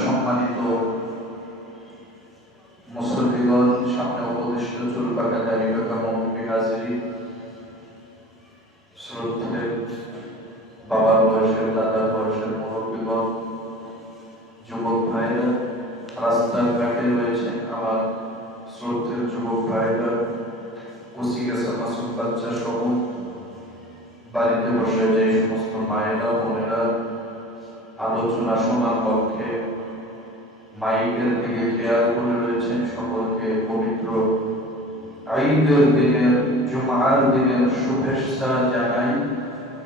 সম্মানিত মুসল্লিগণ, সামনে উপদিষ্ট চুলপাকা দাঁড়িয়ে হাজিরি শ্রদ্ধের বাবার বয়সের, দাদার বয়সের মুরব্বীগণ, যুবক ভাইরা রাস্তার ঘাটে রয়েছে আমার শ্রদ্ধের যুবক ভাইরা কুচি গেছে মাসুদ বাচ্চা সহ বাড়িতে বসে যে সমস্ত মায়েরা বোনেরা আলোচনা শোনার পক্ষে মাইকের দিকে খেয়াল করে রয়েছেন সকলকে পবিত্র ঈদের দিনের জুমার দিনের শুভেচ্ছা জানাই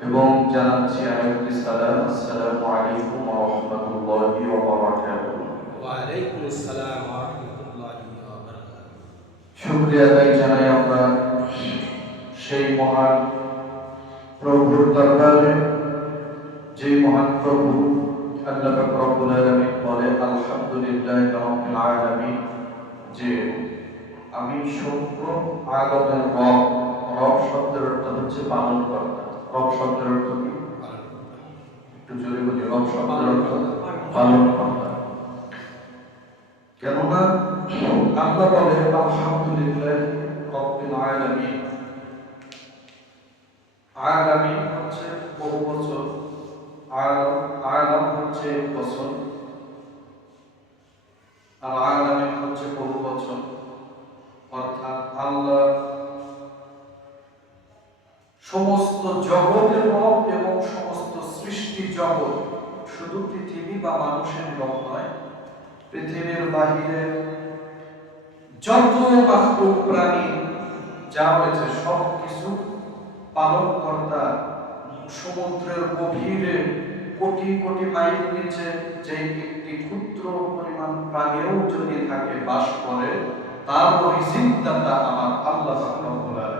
এবং জানাচ্ছি আরেকটি সালাম। আসসালামু আলাইকুম ওয়া রাহমাতুল্লাহি ওয়া বারাকাতুহু। আসসালাম ওয়া রাহমাতুল্লাহি ওয়া বারাকাতুহু। শুকরিয়া জানাই আমরা সেই মহান প্রভুর দরবারে যে মহান প্রভু আল্লাহ রব্বুল আলামিন বলে, আলহামদুলিল্লাহি আলামিন যে আমি রব রব শব্দের অর্থ হচ্ছে পালন কর্তা রব শব্দের অর্থ কি? একটু জোরে বলি, রব শব্দের অর্থ পালন কর্তা কেননা আল্লাহ বলে, আলহামদুলিল্লাহ রব্বিল আলামিন আলামিন হচ্ছে বহু বছর আলাম হচ্ছে বছর। আর আলামিন হচ্ছে বহু বছর। অর্থাৎ আল্লাহ সমস্ত জগতের রব এবং সমস্ত সৃষ্টি জগৎ শুধু পৃথিবী বা মানুষের রব নয়, পৃথিবীর বাহিরে যত মাখলুক প্রাণী যা রয়েছে সব পালন কর্তা সমুদ্রের গভীরে কোটি কোটি মাইল নিচে যে একটি ক্ষুদ্র পরিমাণ প্রাণীও যদি থাকে বাস করে তার রিজিকদাতা আমার আল্লাহ আল্লাহ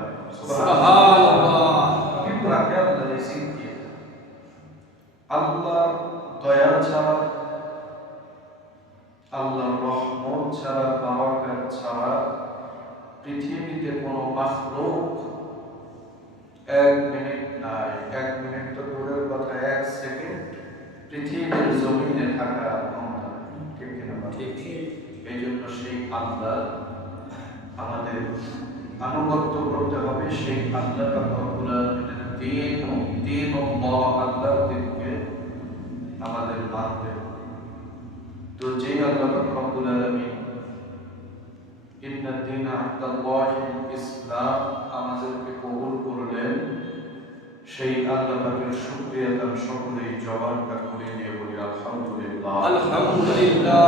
দিয়ে। আল্লাহ ছাড়া আল্লাহর রহমত ছাড়া বারাকাত ছাড়া পৃথিবীতে কোনো মাখলুক এক মিনিট নাই এক মিনিট তো দূরের কথা এক সেকেন্ড পৃথিবীর জমিনে থাকা ক্ষমতা ঠিক কিনা ঠিক এই জন্য সেই আল্লাহ আমাদের আনুগত্য করতে হবে সেই আল্লাহ দিন দিন আল্লাহ দিনকে আমাদের মানতে। তো যে আল্লাহ রব্বুল আলামিন আল্লাহি ইসলাম আমাদেরকে কবুল করলেন। সেই আল্লাহ পাকের শুকরিয়া তার সকলেই জবান কাকুরে দিয়ে বলি আলহামদুলিল্লাহ। আলহামদুলিল্লাহ।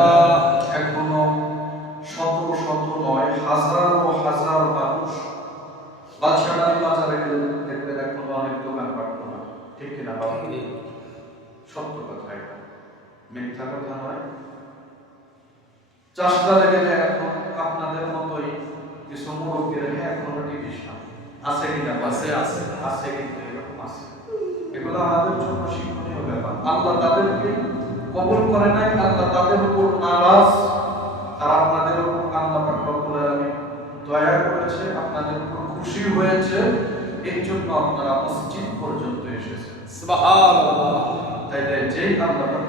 এখনও শত শত নয় হাজার ও হাজার মানুষ বাদশাহার বাজারে গেলে দেখবেন এখনও অনেক দোকান পাঠতো না ঠিক কিনা বাবা? সত্য কথা এটা। মিথ্যা কথা নয়। চাষবারে গেলে এখন আপনাদের মতোই কিছু মুরব্বীরা হ্যাঁ এখনও টিভিস না আছে কিনা আছে, আছে। আছে কিন্তু এরকম আছে। এগুলো আমাদের জন্য শিক্ষণীয় ব্যাপার। আল্লাহ তাদেরকে কবুল করে নাই আল্লাহ তাদের উপর নারাজ। আর আপনাদের উপর আল্লাহ পাক রব্বুল দয়া করেছে আপনাদের উপর খুশি হয়েছে। এই জন্য আপনারা মসজিদ পর্যন্ত এসেছেন। সুবহানাল্লাহ। তাইলে যেই আল্লাহ পাক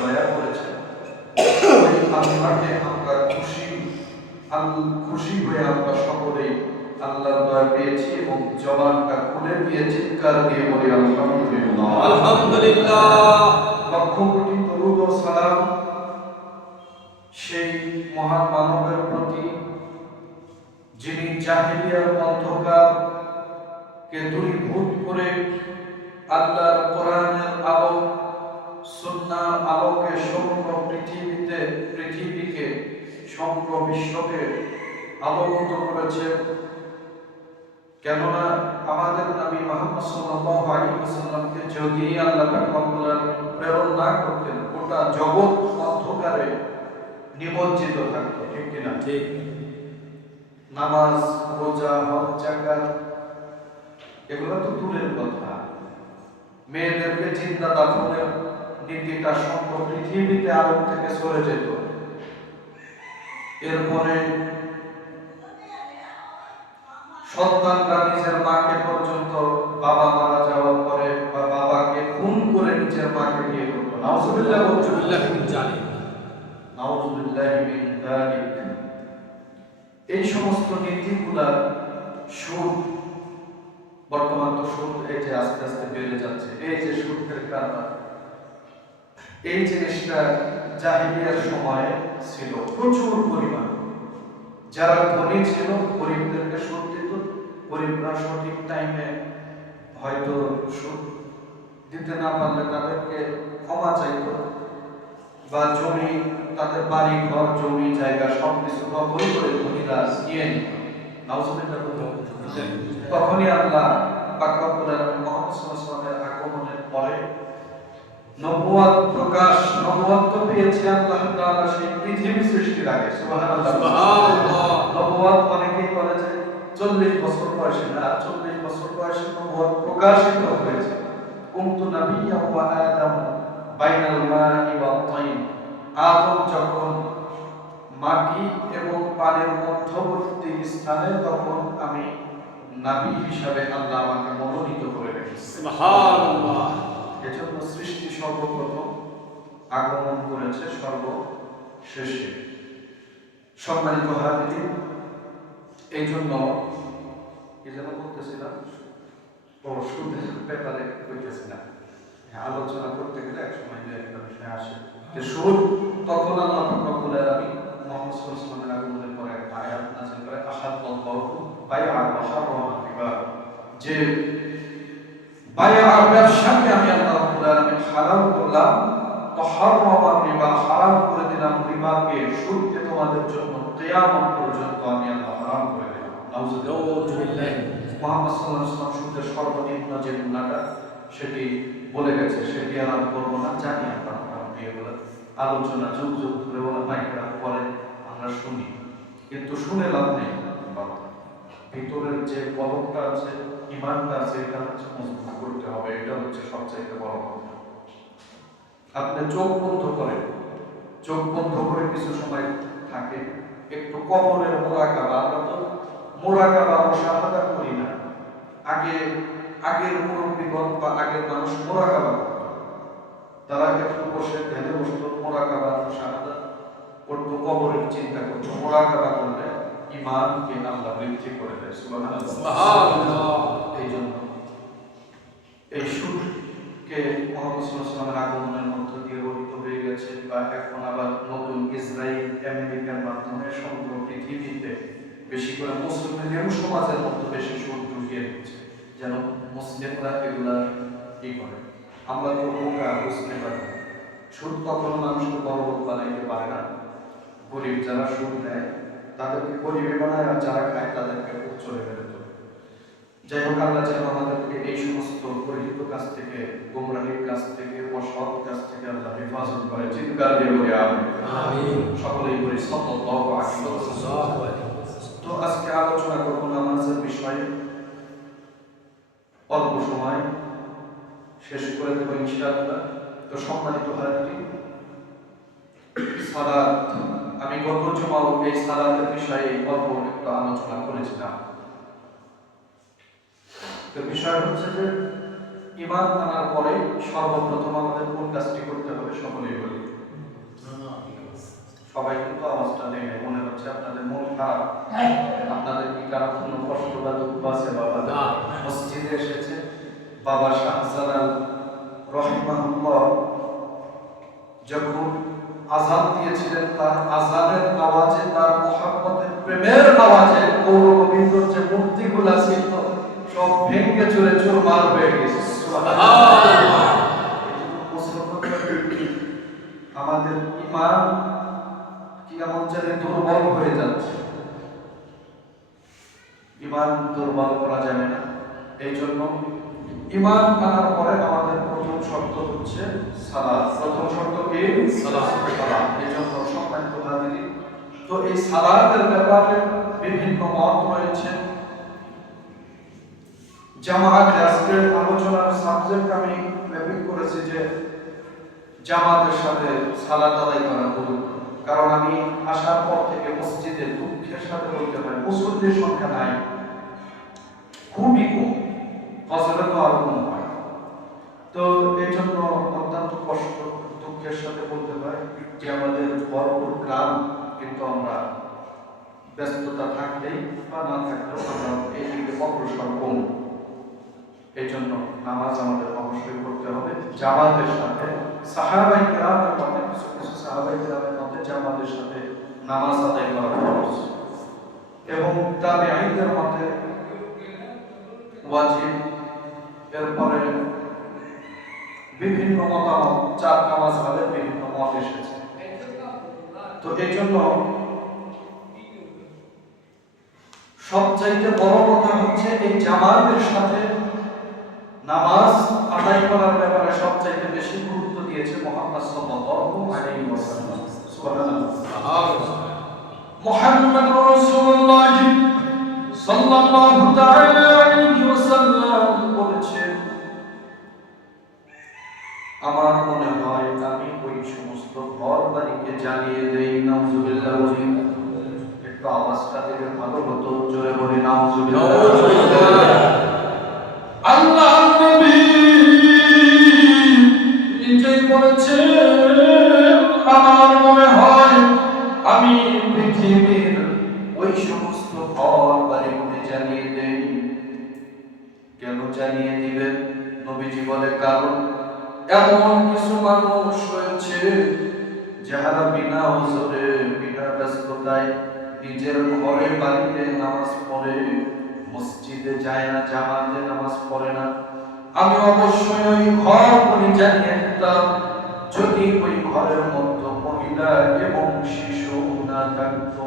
দয়া করেছে ওই আল্লাহকে খুশি হয়ে আমরা সকলেই আল্লাহর দয়া পেয়েছি এবং জবানটা খুলে দিয়ে চিৎকার দিয়ে বলি আলহামদুলিল্লাহ। আলহামদুলিল্লাহ। লক্ষ কোটি দরুদ ও সালাম সেই মহান মানবের প্রতি যিনি জাহিলিয়ার অন্ধকার কে দূরীভূত করে আল্লাহর কোরআনের আলো সুন্নার আলোকে সমগ্র পৃথিবীতে পৃথিবীকে সমগ্র বিশ্বকে আলোকিত করেছে। কেননা আমাদের নবী মুহাম্মদ সাল্লাল্লাহু আলাইহি ওয়াসাল্লামকে যদি আল্লাহ পাক প্রেরণ না করতেন গোটা জগৎ অন্ধকারে নিমজ্জিত থাকতো ঠিক কিনা? ঠিক। নামাজ রোজা হজ জাকাত এগুলো তো দূরের কথা। মেয়েদেরকে চিন্তা দাফনের নীতিটা সম্ভব পৃথিবীতে আলোক থেকে সরে যেত। এরপরে সন্তানরা নিজের মাকে পর্যন্ত বাবা মারা যাওয়ার পরে বা বাবাকে খুন করে নিজের মাকে বিয়ে করতো নাউজুবিল্লাহ বলছুবিল্লাহ জানি নাউজুবিল্লাহ এই সমস্ত নীতিগুলা সুদ, বর্তমান তো সুদ এই যে আস্তে আস্তে বেড়ে যাচ্ছে, এই যে সুদের কারণে এই জিনিসটা জাহিলিয়ার সময়ে ছিল প্রচুর পরিমাণ। যারা ধনী ছিল গরিবদেরকে সুদ দিত গরিবরা সঠিক টাইমে হয়তো সুদ দিতে না পারলে তাদেরকে ক্ষমা চাইতো। বা জমি তাদের বাড়ি ঘর জমি জায়গা সব কিছু দখল করে ধনীরা নিয়ে নিত। তখনই আল্লাহ পাক রব্বুল আলামিন মুহাম্মদ সাল্লাল্লাহু আলাইহি ওয়াসাল্লামের আগমনের পরে নবুয়াত প্রকাশ নবুয়াত পেয়েছে আল্লাহ তাআলা সেই পৃথিবী সৃষ্টির আগে সুবহানাল্লাহ। সুবহানাল্লাহ। নবুয়াত অনেকেই বলে যে 40 বছর বয়সে না 40 বছর বয়সে নবুয়াত প্রকাশিত হয়েছে। কুনতু নাবিয়্যান ওয়া আদম বাইনাল ওয়াত তাইন। আদম যখন মাটি এবং পানির মধ্যবর্তী স্থানে তখন আমি নাবী হিসাবে আল্লাহ আমাকে মনোনীত করে রেখেছে। সুবহানাল্লাহ। এজন্য সৃষ্টি সর্বপ্রথম আগমন করেছে সর্বশেষে। সম্মানিত হাজির এই জন্য কি যেন বলতেছিলাম? ও কইতেছিলাম। হ্যাঁ, আলোচনা করতে গেলে যে একটা বিষয় আসে। যে তখন আল্লাহ আলামিন মুহাম্মদ পরে একটা আয়াত করে হারামা যে বায়া ব্যবসাকে আমি আল্লাহ রাব্বুল আলামিন হারাম করলাম, তো হারামা রিবা হারাম করে দিলাম রিবাকে সুদকে তোমাদের জন্য কিয়ামত পর্যন্ত আমি আল্লাহ হারাম করে দিলাম। নাউজুবিল্লাহ মুহাম্মদ সাল্লাল্লাহু আলাইহি সুদের সর্বনিম্ন যে গুণাটা সেটি বলে গেছে, সেটি আর আমি করব না, জানি আমরা মোটামুটি এগুলো আলোচনা যুগ যুগ ধরে বলা মাইকরা পরে আমরা শুনি। কিন্তু শুনে লাভ নেই ভিতরের যে কলমটা আছে ইমানটা আছে হচ্ছে মজবুত করতে হবে, এটা হচ্ছে সবচাইতে বড় কথা। আপনি চোখ বন্ধ করেন। চোখ বন্ধ করে কিছু সময় থাকে একটু কবরের মোরাকাবা, আমরা তো মোরাকাবা করি না। আগে, আগের মুরব্বীগণ বা আগের মানুষ মোরাকাবা তারা একটু বসে ধ্যানে বসতো, মোরাকাবা করতো, কবরের চিন্তা করতো, মোরাকাবা করলে ইমানকে আল্লাহ বৃদ্ধি করে দেয়। এই জন্য এই সুরকে মোহাম্মদ সাল্লামের আগমনের মধ্য দিয়ে রহিত হয়ে গেছে বা এখন আবার নতুন ইসরায়েল আমেরিকার মাধ্যমে সমগ্র পৃথিবীতে বেশি করে মুসলিমদের সমাজের মধ্যে বেশি সুর ঢুকিয়ে দিচ্ছে যেন মুসলিমরা এগুলা কি করে? আমরা তো বোকা বুঝতে পারি সুদ কখনো মানুষকে বড় বানাইতে পারে না। গরিব যারা সুদ নেয় তাদেরকে গরিবে বানায় আর যারা খায় তাদেরকে লেভেলে তোলে যাই হোক আল্লাহ যেন আমাদেরকে এই সমস্ত পরিচিত কাজ থেকে গোমরাহির কাছ থেকে অসৎ কাজ থেকে আল্লাহ হেফাজত করে। চিৎকার দিয়ে বলি আমিন। আমিন। সকলেই বলি ওয়াসাল্লাম তো আজকে আলোচনা করব নামাজের বিষয়ে। অল্প সময়। শেষ করে দেবো ইনশাআল্লাহ। তো সম্মানিত হাজির সালাত। আমি গত জমাও এই সালাতের বিষয়ে অল্প একটু আলোচনা করেছিলাম। তো বিষয় হচ্ছে যে ইমান আনার পরে সর্বপ্রথম আমাদের কোন কাজটি করতে হবে সকলেই বলি। সবাই কিন্তু আওয়াজটা নেই মনে হচ্ছে আপনাদের মন খারাপ। আপনাদের কি কারও কোনো কষ্ট বা দুঃখ আছে? বাবা। মসজিদে এসেছে। বাবা শাহজালাল রহিমাহুল্লাহ যখন আজান দিয়েছিলেন তার আজানের আওয়াজে তার মহাব্বতের প্রেমের আওয়াজে গৌর গোবিন্দর যে মূর্তিগুলা ছিল, সব ভেঙে চুরে চুরমার হয়ে গেছে। আমাদের ইমান কি এমন জানি দুর্বল হয়ে যাচ্ছে। ইমান দুর্বল করা যাবে না। এই জন্য ইমান আনার পরে আমাদের প্রথম শর্ত হচ্ছে সালাত। প্রথম শর্ত কি। সালাত এই জন্য সম্মানিত হাজিরি তো এই সালাতের ব্যাপারে বিভিন্ন মত রয়েছে। জামাত আজকের আলোচনার সাবজেক্ট আমি ম্যাপিং করেছি যে জামাতের সাথে সালাত আদায় করা গুরুত্ব। কারণ আমি আসার পর থেকে মসজিদে দুঃখের সাথে বলতে হয় মুসল্লির সংখ্যা নাই। খুবই কম। তো আরও হয় তো এই জন্য অত্যন্ত কষ্ট, দুঃখের সাথে বলতে হয় যে আমাদের ভরপুর গ্রাম কিন্তু আমরা ব্যস্ততা থাকলেই বা না থাকলেও আমরা এই অগ্রসর কম এই জন্য নামাজ আমাদের অবশ্যই করতে হবে। জামাতের সাথে সাহাবাই কেরামের মতে কিছু কিছু সাহাবাই মতে জামাতের সাথে নামাজ আদায় করা ফরজ। এবং তাবে আইনদের মতে ওয়াজিব এরপরে বিভিন্ন মতামত, চার নামাজ হবে বিভিন্ন মত এসেছে। তো এই জন্য সবচাইতে বড় কথা হচ্ছে এই জামাতের সাথে নামাজ আদায় করার ব্যাপারে সবচাইতে বেশি গুরুত্ব দিয়েছে মোহাম্মদ সাল্লাল্লাহু সাল্লাল্লাহু তাআলা আলাইহি ওয়াসাল্লাম। জ্বালিয়ে দেই, নাউজুবিল্লাহ বলি। একটু আওয়াজটা দিলে ভালো হতো, জোরে বলি, নাউজুবিল্লাহ। আল্লাহ মনে আমি পৃথিবীর ওই সমস্ত ঘর বাড়িগুলি জ্বালিয়ে দেই। কেন জ্বালিয়ে দিবেন? নবীজি কারণ এমন কিছু মানুষ রয়েছে যাহারা বিনা ওজরে বিনা ব্যস্ততায় নিজের ঘরে বাড়িতে নামাজ পড়ে, মসজিদে যায় না, জামাতে নামাজ পড়ে না। আমি অবশ্যই ওই ঘরগুলি জানিয়ে দিতাম, যদি ওই ঘরের মধ্যে মহিলা এবং শিশু না থাকতো।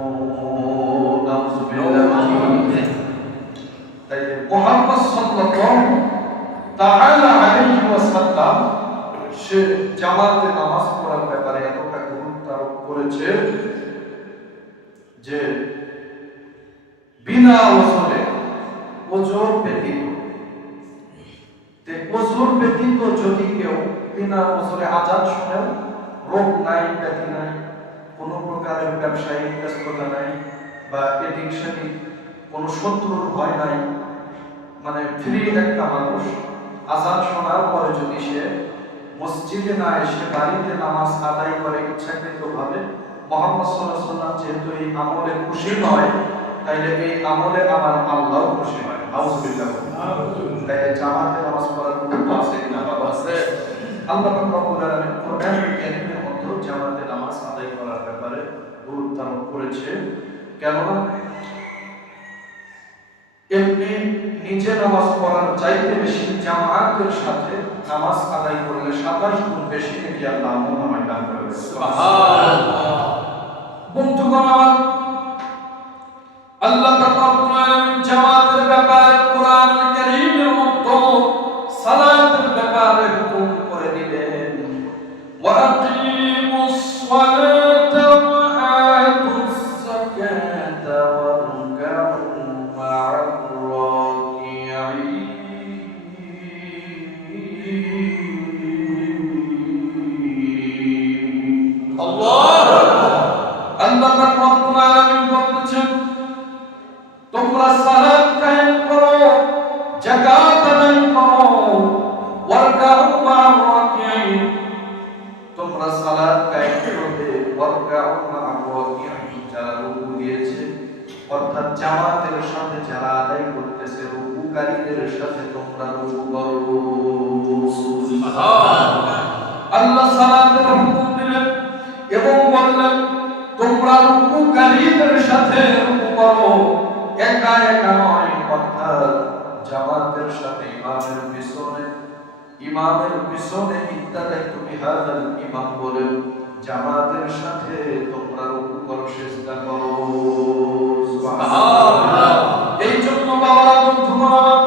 সে জামাতে নামাজ পড়ার ব্যাপারে করেছে যে বিনা ওজনে ওজোর ব্যতীত, তে ওজোর ব্যতীত যদি কেউ বিনা ওজনে আজাদ রোগ নাই, ব্যাধি নাই, কোনো প্রকারের ব্যবসায়িক ব্যস্ততা নাই বা এদিক সেদিক কোনো শত্রুর ভয় নাই মানে ফ্রি একটা মানুষ, আজান শোনার পরে যদি সে মসজিদে না এসে বাড়িতে নামাজ আদায় করে ইচ্ছাকৃত ভাবে মোহাম্মদ যেহেতু এই আমলে খুশি নয়, তাইলে এই আমলে আমার আল্লাহ খুশি হয়। তাইলে জামাতে নামাজ পড়ার আছে কিনা বাবা, আছে। আল্লাহ রব্বুল আলামিন কোরআনুল কারীমের মধ্যে জামাতে নামাজ আদায় করার ব্যাপারে গুরুত্ব করেছে। কেননা, এমনি নিজে নামাজ পড়ার চাইতে বেশি জামাতের সাথে নামাজ আদায় করলে সাতাশ গুণ বেশি থেকে আল্লাহ মহামায় দান করবে একা একা অর্থাৎ জামাতের সাথে ইমামের পিছনে ইমামের পিছনে ইত্যাদি তুমি হাজার ইমাম বলেন জামাতের সাথে তোমরা রুকু করো সেজদা করো। এই জন্য বাবা বন্ধুগণ,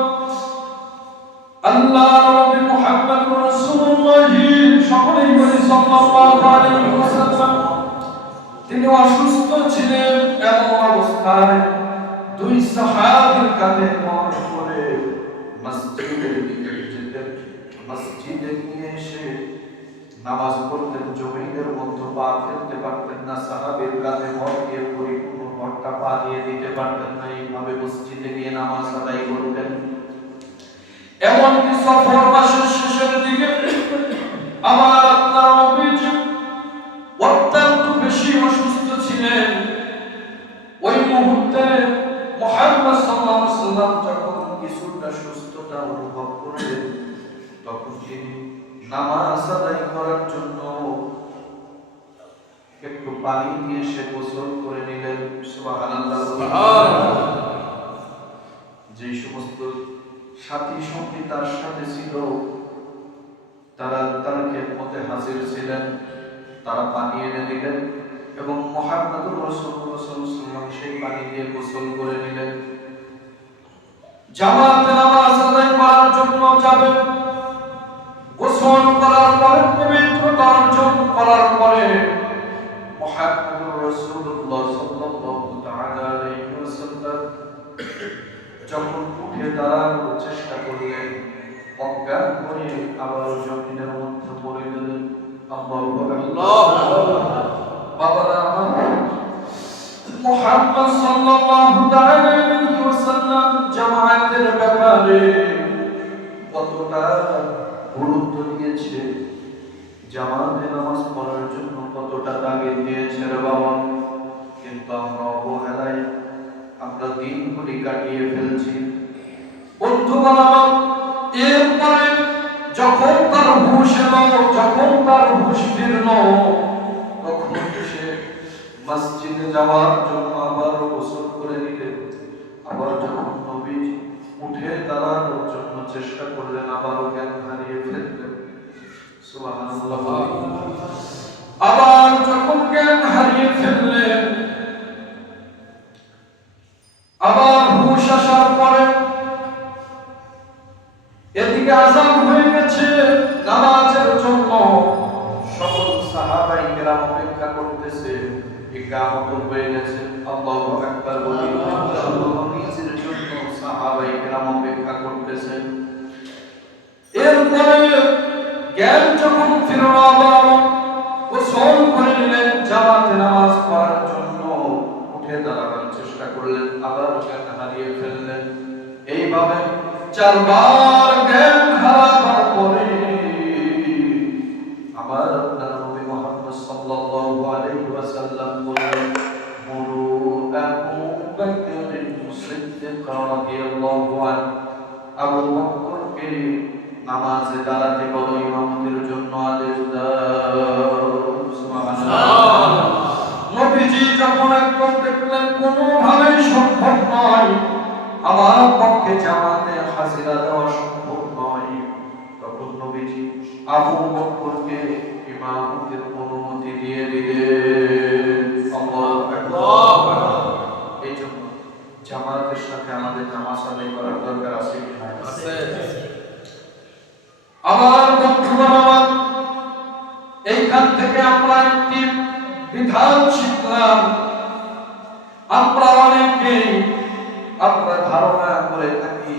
আল্লাহ নবী মুহাম্মদ রাসূলুল্লাহ সকলেই বলি সাল্লাল্লাহু আলাইহি ওয়াসাল্লাম, তিনি অসুস্থ ছিলেন এমন অবস্থায় দুই সাহাবীর কাঁধে মর করে মসজিদের দিকে যেতেন। মসজিদে নিয়ে এসে নামাজ পড়তেন, জমিনের মধ্যে পা ফেলতে পারতেন না, সাহাবীর কাঁধে মর দিয়ে পরিপূর্ণ ঘরটা পা দিয়ে দিতে পারতেন না, এইভাবে মসজিদে গিয়ে নামাজ আদায় করতেন। এমনকি সফর মাসের শেষের দিকে আমার তখন নামাজ আদায় করার জন্য একটু পানি দিয়ে সে গোসল করে নিলেন। সুবহানাল্লাহ। যে সমস্ত সাথী সঙ্গী তার সাথে ছিল তারা তার খেদমতে হাজির ছিলেন। তারা পানি এনে দিলেন এবং মোহাম্মদুর রাসূলুল্লাহ সেই পানি দিয়ে গোসল করে নিলেন। জামাতে নামাজ আদায় করার জন্য যাবেন। গোসল করার পরে পবিত্রতা অর্জন করার পরে মুহাম্মদুর রাসূলুল্লাহ সাল্লাল্লাহু তাআলা আলাইহি ওয়াসাল্লাম যখন উঠে দাঁড়ানোর চেষ্টা করলেন, অজ্ঞান করে আবার জমিনের মধ্যে পড়ে গেলেন। আল্লাহু আকবার। বাবারা আমার, মুহাম্মদ সাল্লাল্লাহু তাআলা আলাইহি ওয়াসাল্লাম জামাতের ব্যাপারে কতটা গুরুত্ব দিয়েছে। জামাতে নামাজ পড়ার জন্য কতটা তাগিদ দিয়েছে রে বাবা? কিন্তু আমরা অবহেলায় আমরা দিন দিনগুলি কাটিয়ে ফেলছি। এরপরে যখন তার হুশ এলো, যখন তার হুশ ফিরল, তখন সে মসজিদে যাওয়ার জন্য আবার গোসল করে নিলেন আবার যখন নবী উঠে দাঁড়ানোর জন্য চেষ্টা করলেন, আবারও সুবহানাল্লাহ আবার যখন জ্ঞান হারিয়ে ফেললেন চারবার আমরা অনেকে আমরা ধারণা করে থাকি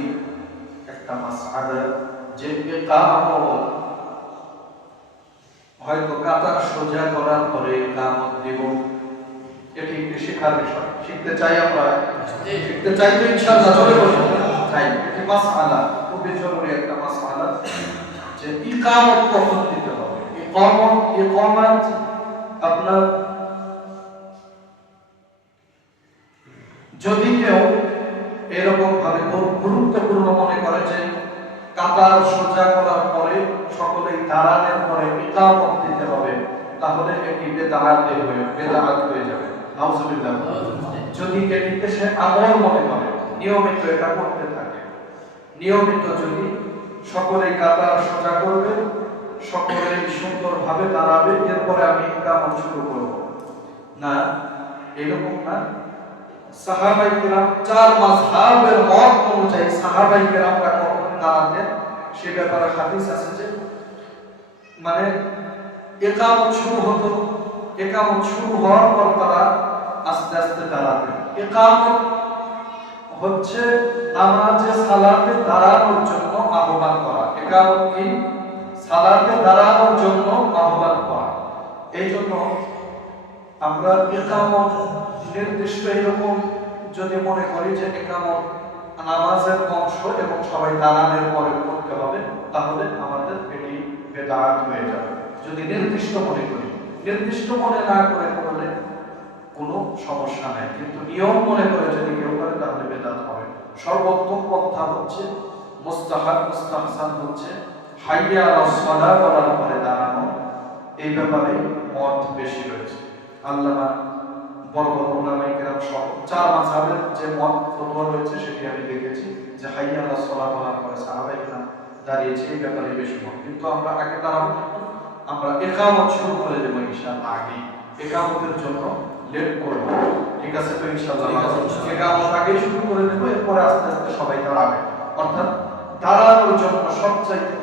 একটা মাসআলা যে হয়তো কাতার সোজা করার পরে ইকামত দিব। এটি একটি শেখার বিষয়। শিখতে চাই আমরা? শিখতে চাই তো ইনশাআল্লাহ চলে বসুন। চাই এটি মাসআলা খুবই জরুরি একটা মাসআলা যে ইকামত কখন দিতে হবে? ইকামত ইকামত আপনার যদি কেউ এরকম ভাবে খুব গুরুত্বপূর্ণ মনে করে যে কাতার সোজা করার পরে সকলেই দাঁড়ানোর পরে ইকামত দিতে হবে তাহলে এটি বেদাআতে হয়ে বেদাআত হয়ে যাবে। নাউজুবিল্লাহ। যদি এটিকে সে আমল মনে করে নিয়মিত এটা করতে থাকে। নিয়মিত যদি সকলে কাতার সোজা করবে সকলে সুন্দরভাবে দাঁড়াবে এরপরে আমি ইকামত শুরু করব। না এরকম না। সাহাবাই কিরাম চার মাযহাবের মত অনুযায়ী সাহাবাই কিরামরা কখন দাঁড়াতেন। সে ব্যাপারে হাদিস আছে যে মানে একামত শুরু হতো। একামত শুরু হওয়ার পর তারা আস্তে আস্তে দাঁড়াতেন একামত হচ্ছে নামাজে সালাতে দাঁড়ানোর জন্য আহ্বান করা। একামত কি? সালাতে দাঁড়ানোর জন্য আহ্বান করা। এই জন্য আমরা একামত নির্দিষ্ট এরকম যদি মনে করি যে একামত নামাজের অংশ এবং সবাই দাঁড়ানোর পরে করতে হবে, তাহলে আমাদের এটি বেদাত হয়ে যাবে। যদি নির্দিষ্ট মনে করি, নির্দিষ্ট মনে না করে করলে কোনো সমস্যা নাই। কিন্তু নিয়ম মনে করে যদি কেউ করে, তাহলে বেদাত হবে। সর্বোত্তম পন্থা হচ্ছে মুস্তাহাব, মুস্তাহসান হচ্ছে হাইয়া সদা করার পরে দাঁড়ানো। এই ব্যাপারে মত বেশি রয়েছে। আল্লামা বড় বড় ওলামাই কেরাম সব চার মাঝহাবের যে মত ফতোয়া রয়েছে সেটি আমি দেখেছি যে হাইয়া আলা সলা বলার পরে সাহাবাই কেরাম দাঁড়িয়েছে এই ব্যাপারে বেশি মত। কিন্তু আমরা আগে দাঁড়াবো আমরা একামত শুরু করে দেবো ইনশাআল্লাহ আগে। একামতের জন্য লেট করব। ঠিক আছে তো ইনশাআল্লাহ? ঠিক আছে, ইনশাআল্লাহ। একামত আগে শুরু করে দেবো এরপরে আস্তে আস্তে সবাই দাঁড়াবে অর্থাৎ দাঁড়ানোর জন্য সবচাইতে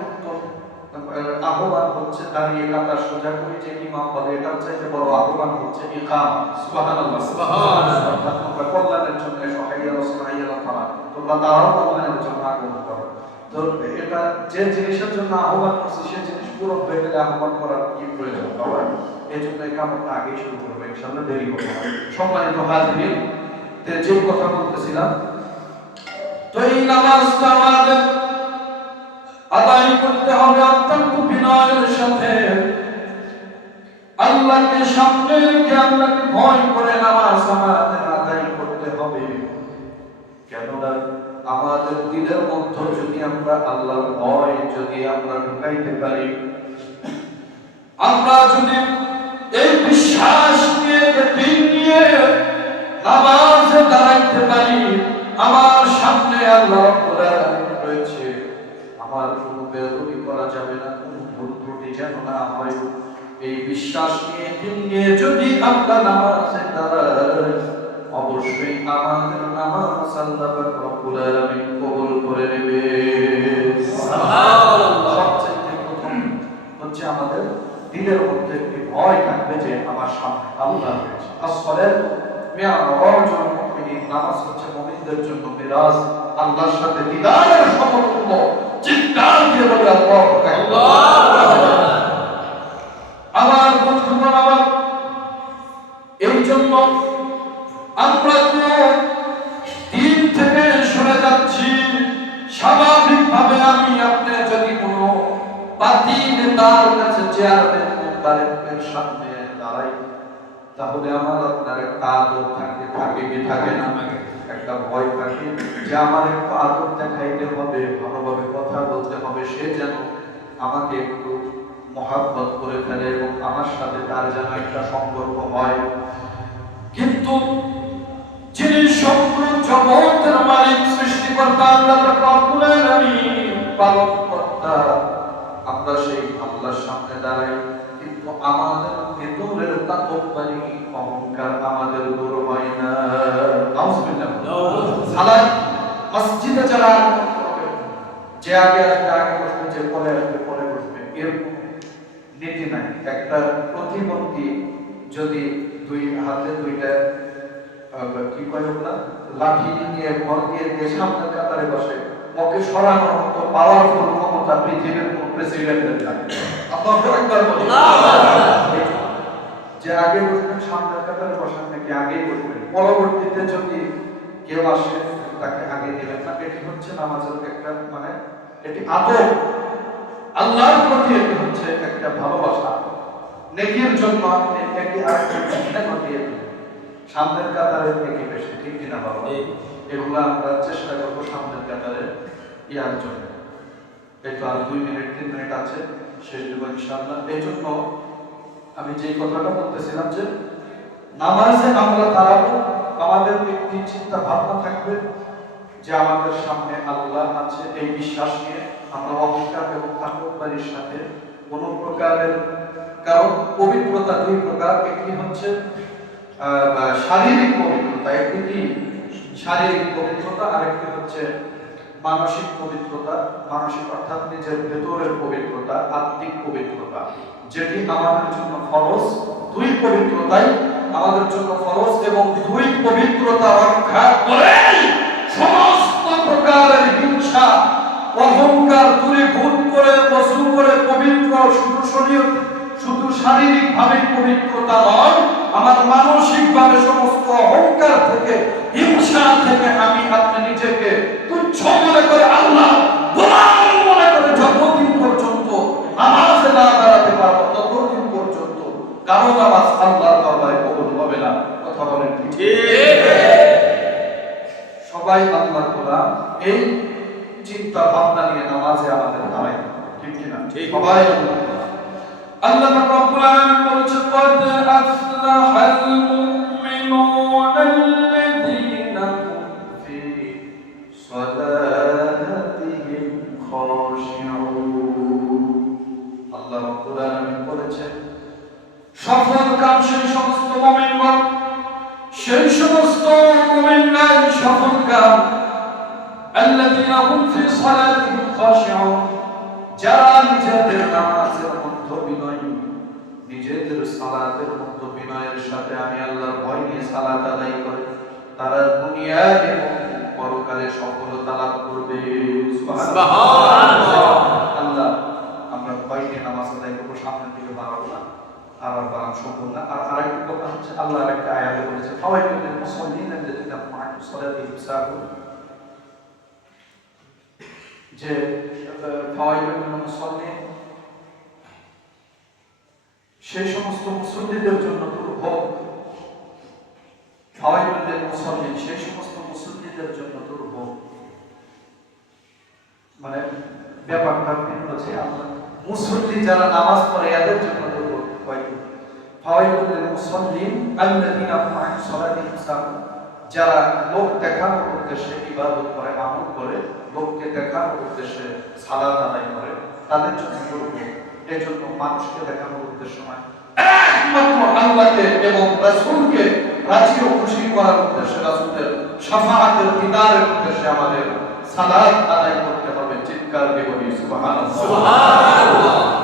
আহ্বান হচ্ছে দাঁড়িয়ে কাতার সোজা করে যে ইমাম বলে এটার চাইতে বড় আহ্বান হচ্ছে ইকাম। সুবহানাল্লাহ। সুবহানাল্লাহ। তোমরা কল্যাণের জন্য এসো হাইয়া রাসূল হাইয়া ফালা তোমরা দাঁড়াও কল্যাণের জন্য আগমন করো। তো এটা যে জিনিসের জন্য আহ্বান করছে সেই জিনিস পুরো হয়ে গেলে আহ্বান করার কি প্রয়োজন? বাবা এই জন্য কামটা আগেই শুরু করব দেরি করব সম্মানিত হাজিরিন তে যে কথা বলতেছিলাম তো এই নামাজটা আমাদের আদায় করতে হবে অত্যন্ত বিনয়ের সাথে। আল্লাহকে সামনে রেখে আল্লাহকে ভয় করে নামাজ আমাদের আদায় করতে হবে। কেননা আমাদের দিলের মধ্যে যদি আমরা আল্লাহর ভয় যদি আমরা ঢুকাইতে পারি, আমরা যদি এই বিশ্বাস নিয়ে দিন নিয়ে নামাজে দাঁড়াইতে পারি, আমার সামনে আল্লাহ যাবে না কোনো ভুল ত্রুটি যেন না হয়। এই বিশ্বাস নিয়ে নিয়ে যদি আমরা নামাজে দাঁড়াই অবশ্যই আমাদের নামাজ আল্লাহ রব্বুল আলামিন কবুল করে নেবে। সবচেয়ে প্রথম হচ্ছে আমাদের দিলের মধ্যে একটি ভয় থাকবে যে আমার সামনে আল্লাহ রয়েছে। আসসালাতু মিরাজুল মুমিনিন নামাজ হচ্ছে মুমিনদের জন্য মিরাজ আল্লাহর সাথে দিদারের সমতুল্য। চিৎকার দিয়ে বলে, আল্লাহু আকবার। বন্ধুগণ এই জন্য আমরা তো দিন থেকে সরে যাচ্ছি, স্বাভাবিকভাবে আমি আপনি যদি কোনো পাতি নেতার কাছে চেয়ারম্যান মেম্বারের সামনে দাঁড়াই, তাহলে আমার আপনার আদর থাকে থাকে কি থাকে না? একটা ভয় থাকে যে আমার একটু আদর দেখাইতে হবে, ভালোভাবে কথা বলতে হবে। সে যেন আমাকে একটু মহাব্বত করে ফেলে এবং আমার সাথে তার যেন একটা সম্পর্ক হয়। কিন্তু যিনি সম্পূর্ণ জগতের মালিক, সৃষ্টিকর্তা, আল্লাহ আলামিন, পালনকর্তা, আমরা সেই আল্লাহর সামনে দাঁড়াই। কিন্তু আমাদের ভেতরের অহংকার আমাদের দূর হয় না। মসজিদে যারা যে আগে আসবে আগে বসবে যে পরে আসবে পরে বসবে নীতি নাই। একটা প্রতিবন্ধী যদি দুই হাতে দুইটা কি কয় ওগুলা? লাঠি নিয়ে ভর দিয়ে দিয়ে সামনে কাতারে বসে ওকে সরানোর মতো পাওয়ারফুল ক্ষমতা পৃথিবীর কোন প্রেসিডেন্টের একবার যে আগে বসবেন সামনের কাতারে নাকি আগেই বসবেন। পরবর্তীতে যদি কেউ আসে তাকে আগে দিবেন না। এটি হচ্ছে নামাজের একটা মানে এটি আদব। আল্লাহর প্রতি এটি হচ্ছে একটা ভালোবাসা। নেকির জন্য আপনি নেকি আরেকটা ঘটিয়ে সামনের কাতারে নেকি বেশি ঠিক কিনা বাবা। এগুলো আমরা চেষ্টা করব সামনের কাতারে ইয়ার জন্য। এই তো আর দুই মিনিট তিন মিনিট আছে শেষ দেবো ইনশাআল্লাহ। এই জন্য আমি যে কথাটা বলতেছিলাম যে নামাজে আমরা দাঁড়াবো আমাদের একটি চিন্তা ভাবনা থাকবে যে আমাদের সামনে আল্লাহ আছে এই বিশ্বাস নিয়ে আমরা অহংকার এবং তাকব্বারির সাথে কোনো প্রকারের কারণ পবিত্রতা দুই প্রকার। একটি হচ্ছে শারীরিক পবিত্রতা, একটি কি? শারীরিক পবিত্রতা, আরেকটি হচ্ছে মানসিক পবিত্রতা। মানসিক অর্থাৎ নিজের ভেতরের পবিত্রতা, আত্মিক পবিত্রতা, যেটি আমাদের জন্য ফরজ। দুই পবিত্রতাই আমাদের জন্য ফরজ এবং দুই পবিত্রতা রক্ষা করে সমস্ত প্রকারের হিংসা, অহংকার দূরীভূত করে, বসু করে, পবিত্র শুধু শুধু শারীরিক ভাবে পবিত্রতা নয়, আমার মানসিক ভাবে সমস্ত অহংকার থেকে, হিংসা থেকে আমি আপনি নিজেকে তুচ্ছ মনে করে আল্লাহ গোলাম মনে করে যতদিন পর্যন্ত নামাজে না দাঁড়াতে পারব ততদিন পর্যন্ত কারও নামাজ আল্লাহর দরবারে কবুল হবে না কথা বলেন ঠিক সবাই আল্লাহ গোলাম। এই চিন্তা ভাবনা নিয়ে নামাজে আমাদের দাঁড়াই ঠিক কিনা। সবাই আল্লাহ রাব্বুল আলামিন বলেছেন ফাওয়াইদুল মুসল্লিন সেই সমস্ত মুসল্লিদের জন্য দুর্ভোগ ফাওয়াইদুল মুসল্লিন সেই সমস্ত মুসল্লিদের জন্য দুর্ভোগ মানে ব্যাপারটা ভিন্ন যে আমরা মুসল্লি যারা নামাজ পড়ে, এদের জন্য দুর্ভোগ ফাওয়াইদুল ফাওয়াইদুল মুসল্লিন আল্লাযীনা হুম সালাতিহিম যারা লোক দেখানোর উদ্দেশ্যে ইবাদত করে, আমল করে লোককে দেখানোর উদ্দেশ্যে সাদা আদায় করে, তাদের জন্য করব। এজন্য মানুষকে দেখানোর উদ্দেশ্য নয়। একমাত্র আল্লাহকে এবং রাসূলকে রাজি ও খুশি করার উদ্দেশ্যে রাসূলের শাফাআতের দিদারের উদ্দেশ্যে আমাদের সালাত আদায় করতে হবে, চিৎকার দিয়ে বলি, সুবহানাল্লাহ। সুবহানাল্লাহ।